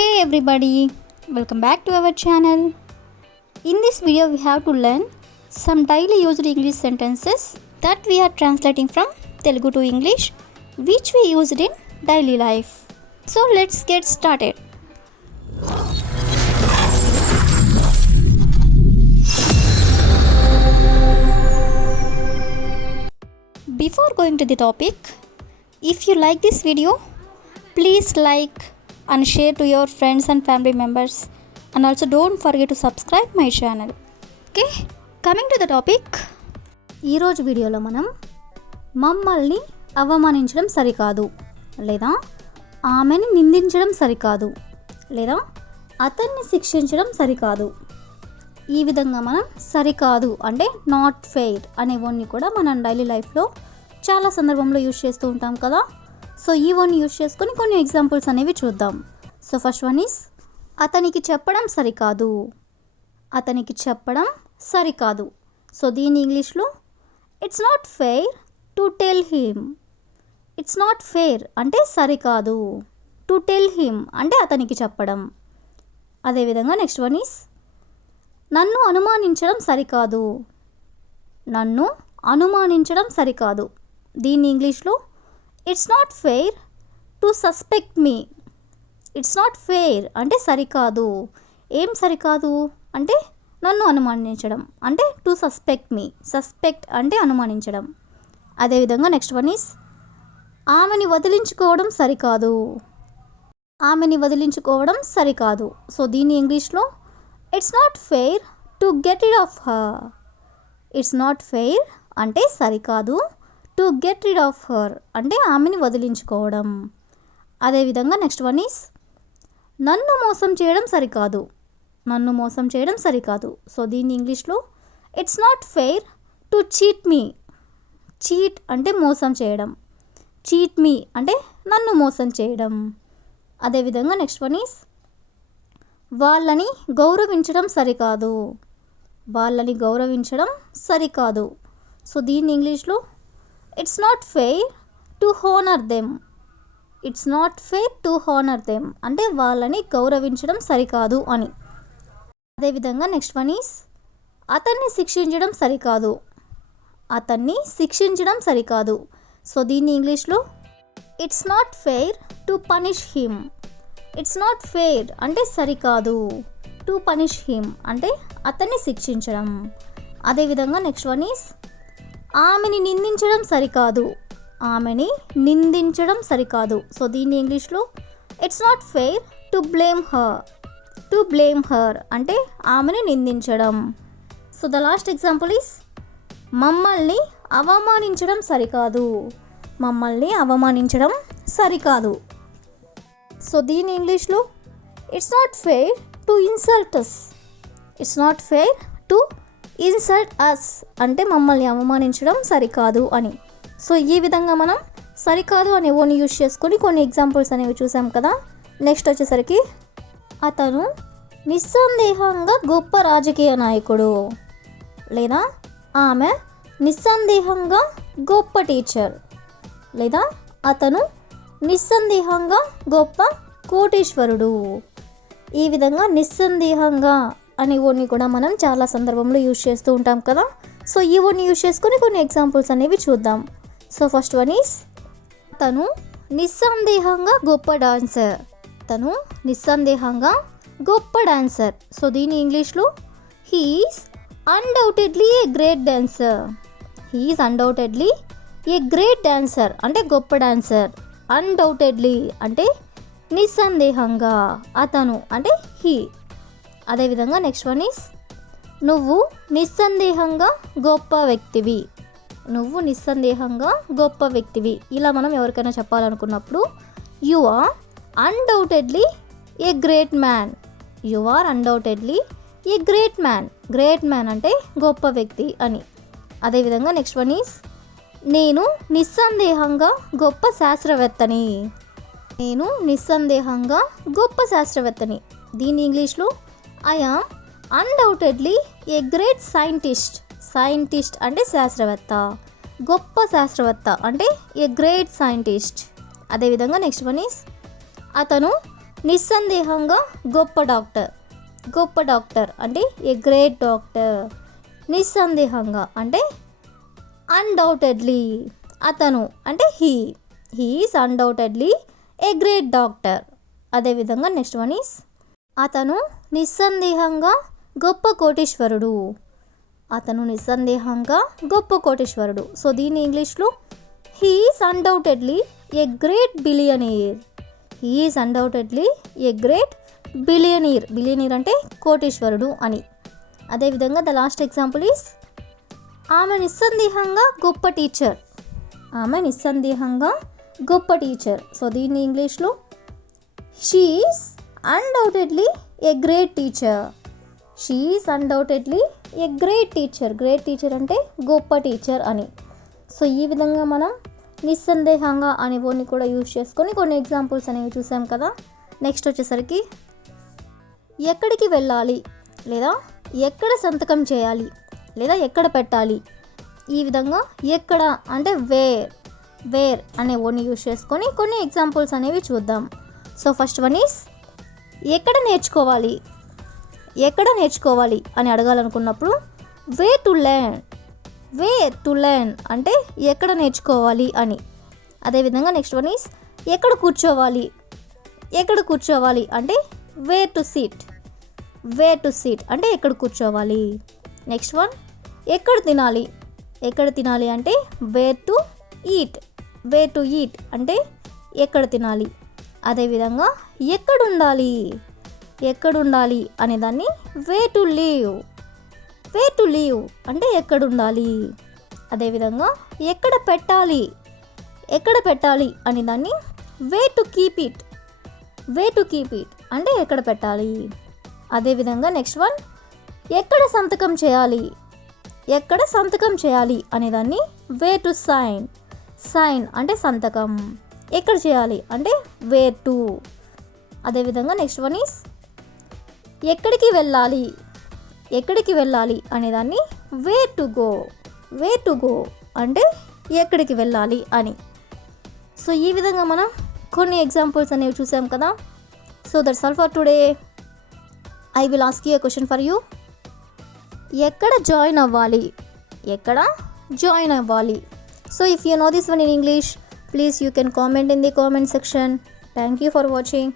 Hey everybody, welcome back to our channel. In this video we have to learn some daily used English sentences that we are translating from Telugu to English which we used in daily life. So let's get started. Before going to the topic, if you like this video, please like and share to your friends and family members, and also don't forget to subscribe my channel. Okay, coming to the topic, ఈరోజు వీడియోలో మనం మమ్మల్ని అవమానించడం సరికాదు, లేదా ఆమెని నిందించడం సరికాదు, లేదా అతన్ని శిక్షించడం సరికాదు. ఈ విధంగా మనం సరికాదు అంటే నాట్ ఫెయిర్ అనే వర్డ్ని కూడా మనం డైలీ లైఫ్లో చాలా సందర్భంలో యూజ్ చేస్తూ ఉంటాం కదా. సో ఈ వర్డ్ని యూజ్ చేసుకొని కొన్ని ఎగ్జాంపుల్స్ అనేవి చూద్దాం. సో ఫస్ట్ వన్ ఈస్ అతనికి చెప్పడం సరికాదు. అతనికి చెప్పడం సరికాదు. సో దీని ఇంగ్లీష్లో it's not fair to tell him. It's not fair అంటే సరికాదు. టు టెల్ హిమ్ అంటే అతనికి చెప్పడం. అదేవిధంగా నెక్స్ట్ వన్ ఈస్ నన్ను అనుమానించడం సరికాదు. నన్ను అనుమానించడం సరికాదు. దీని ఇంగ్లీష్లో it's not fair to suspect me. It's not fair అంటే సరికాదు. ఏం సరికాదు అంటే నన్ను అనుమానించడం అంటే టు సస్పెక్ట్ మీ. సస్పెక్ట్ అంటే అనుమానించడం. అదేవిధంగా నెక్స్ట్ వన్ ఈస్ ఆమెని వదిలించుకోవడం సరికాదు. ఆమెని వదిలించుకోవడం సరికాదు. సో దీని ఇంగ్లీష్లో it's not fair to get rid of her. It's not fair అంటే సరికాదు. To get rid of her అంటే ఆమెని వదిలించుకోవడం. అదేవిధంగా నెక్స్ట్ వన్ ఈస్ నన్ను మోసం చేయడం సరికాదు. నన్ను మోసం చేయడం సరికాదు. సో దీని ఇంగ్లీష్లో it's not fair to cheat me. Cheat అంటే మోసం చేయడం. చీట్ మీ అంటే నన్ను మోసం చేయడం. అదేవిధంగా నెక్స్ట్ వన్ ఈస్ వాళ్ళని గౌరవించడం సరికాదు. వాళ్ళని గౌరవించడం సరికాదు. సో దీని ఇంగ్లీష్లో it's not fair to honour them. It's not fair to honour them అంటే వాళ్ళని గౌరవించడం సరికాదు అని. అదేవిధంగా నెక్స్ట్ వన్ ఈస్ అతన్ని శిక్షించడం సరికాదు. అతన్ని శిక్షించడం సరికాదు. సో దీన్ని ఇంగ్లీష్లో it's not fair to punish him. It's not fair అంటే సరికాదు. టు పనిష్ హిమ్ అంటే అతన్ని శిక్షించడం. అదేవిధంగా నెక్స్ట్ వన్ ఈస్ ఆమెని నిందించడం సరికాదు. ఆమెని నిందించడం సరికాదు. సో దీన్ని ఇంగ్లీష్లో it's not fair to blame her. To blame her అంటే ఆమెని నిందించడం. So the last example is మమ్మల్ని అవమానించడం సరికాదు. మమ్మల్ని అవమానించడం సరికాదు. సో దీని ఇంగ్లీష్లో it's not fair to insult us. It's not fair to insult us అంటే మమ్మల్ని అవమానించడం సరికాదు అని. సో ఈ విధంగా మనం సరికాదు అనే వర్డ్ని యూజ్ చేసుకొని కొన్ని ఎగ్జాంపుల్స్ అనేవి చూసాం కదా. నెక్స్ట్ వచ్చేసరికి అతను నిస్సందేహంగా గొప్ప రాజకీయ నాయకుడు, లేదా ఆమె నిస్సందేహంగా గొప్ప టీచర్, లేదా అతను నిస్సందేహంగా గొప్ప కోటీశ్వరుడు. ఈ విధంగా నిస్సందేహంగా అనే వర్డ్ని కూడా మనం చాలా సందర్భంలో యూజ్ చేస్తూ ఉంటాం కదా. సో ఈ వర్డ్ని యూజ్ చేసుకొని కొన్ని ఎగ్జాంపుల్స్ అనేవి చూద్దాం. సో ఫస్ట్ వన్ ఈస్ తను నిస్సందేహంగా గొప్ప డాన్సర్. తను నిస్సందేహంగా గొప్ప డాన్సర్. సో దీని ఇంగ్లీష్లో he's undoubtedly a great dancer. He's undoubtedly a great dancer అంటే గొప్ప డాన్సర్. అన్డౌటెడ్లీ అంటే నిస్సందేహంగా. అతను అంటే హీ. అదేవిధంగా నెక్స్ట్ వన్ ఈస్ నువ్వు నిస్సందేహంగా గొప్ప వ్యక్తివి. నువ్వు నిస్సందేహంగా గొప్ప వ్యక్తివి. ఇలా మనం ఎవరికైనా చెప్పాలనుకున్నప్పుడు you are undoubtedly a great man. You are undoubtedly a great man. Great man అంటే గొప్ప వ్యక్తి అని. అదేవిధంగా నెక్స్ట్ వన్ ఈస్ నేను నిస్సందేహంగా గొప్ప శాస్త్రవేత్తని. నేను నిస్సందేహంగా గొప్ప శాస్త్రవేత్తని. దీని ఇంగ్లీష్లో I am undoubtedly a great scientist. Scientist అంటే శాస్త్రవేత్త. గొప్ప శాస్త్రవేత్త అంటే ఏ గ్రేట్ సైంటిస్ట్. అదేవిధంగా నెక్స్ట్ వన్ ఈస్ అతను నిస్సందేహంగా గొప్ప డాక్టర్. గొప్ప డాక్టర్ అంటే ఏ గ్రేట్ డాక్టర్. నిస్సందేహంగా అంటే అన్డౌటెడ్లీ, అతను అంటే he is undoubtedly a great doctor. అదేవిధంగా నెక్స్ట్ వన్ ఈస్ అతను నిస్సందేహంగా గొప్ప కోటీశ్వరుడు. అతను నిస్సందేహంగా గొప్ప కోటీశ్వరుడు. సో దీని ఇంగ్లీష్లో he is undoubtedly a great billionaire. He is undoubtedly a great billionaire. Billionaire అంటే కోటీశ్వరుడు అని. అదేవిధంగా ద లాస్ట్ ఎగ్జాంపుల్ ఈస్ ఆమె నిస్సందేహంగా గొప్ప టీచర్. ఆమె నిస్సందేహంగా గొప్ప టీచర్. సో దీన్ని ఇంగ్లీష్లో she is undoubtedly a great teacher. She is undoubtedly a great teacher. Great teacher అంటే గొప్ప టీచర్ అని. సో ఈ విధంగా మనం నిస్సందేహంగా అనే వర్డ్ని కూడా యూజ్ చేసుకొని కొన్ని ఎగ్జాంపుల్స్ అనేవి చూసాం కదా. నెక్స్ట్ వచ్చేసరికి ఎక్కడికి వెళ్ళాలి లేదా ఎక్కడ సంతకం చేయాలి లేదా ఎక్కడ పెట్టాలి. ఈ విధంగా ఎక్కడ అంటే వేర్ అనే వర్డ్ని యూజ్ చేసుకొని కొన్ని ఎగ్జాంపుల్స్ అనేవి చూద్దాం. సో ఫస్ట్ వన్ ఈస్ ఎక్కడ నేర్చుకోవాలి. ఎక్కడ నేర్చుకోవాలి అని అడగాలనుకున్నప్పుడు వేర్ టు లెర్న్ అంటే ఎక్కడ నేర్చుకోవాలి అని. అదేవిధంగా నెక్స్ట్ వన్ ఈస్ ఎక్కడ కూర్చోవాలి. ఎక్కడ కూర్చోవాలి అంటే వేర్ టు సిట్ అంటే ఎక్కడ కూర్చోవాలి. నెక్స్ట్ వన్ ఎక్కడ తినాలి. ఎక్కడ తినాలి అంటే వేర్ టు ఈట్ అంటే ఎక్కడ తినాలి. అదేవిధంగా ఎక్కడుండాలి అనే దాన్ని వేర్ టు లీవ్ అంటే ఎక్కడుండాలి. అదేవిధంగా ఎక్కడ పెట్టాలి అనే దాన్ని వేర్ టు కీప్ ఇట్ అంటే ఎక్కడ పెట్టాలి. అదేవిధంగా నెక్స్ట్ వన్ ఎక్కడ సంతకం చేయాలి అనేదాన్ని వేర్ టు సైన్ అంటే సంతకం. ఎక్కడ చేయాలి అంటే వేర్ టు. అదేవిధంగా నెక్స్ట్ వన్ ఈస్ ఎక్కడికి వెళ్ళాలి అనేదాన్ని వేర్ టు గో అంటే ఎక్కడికి వెళ్ళాలి అని. సో ఈ విధంగా మనం కొన్ని ఎగ్జాంపుల్స్ అనేవి చూసాం కదా. So that's all for today. I will ask you A question for you. ఎక్కడ జాయిన్ అవ్వాలి. So if you know this one in English, please you can comment in the comment section. Thank you for watching.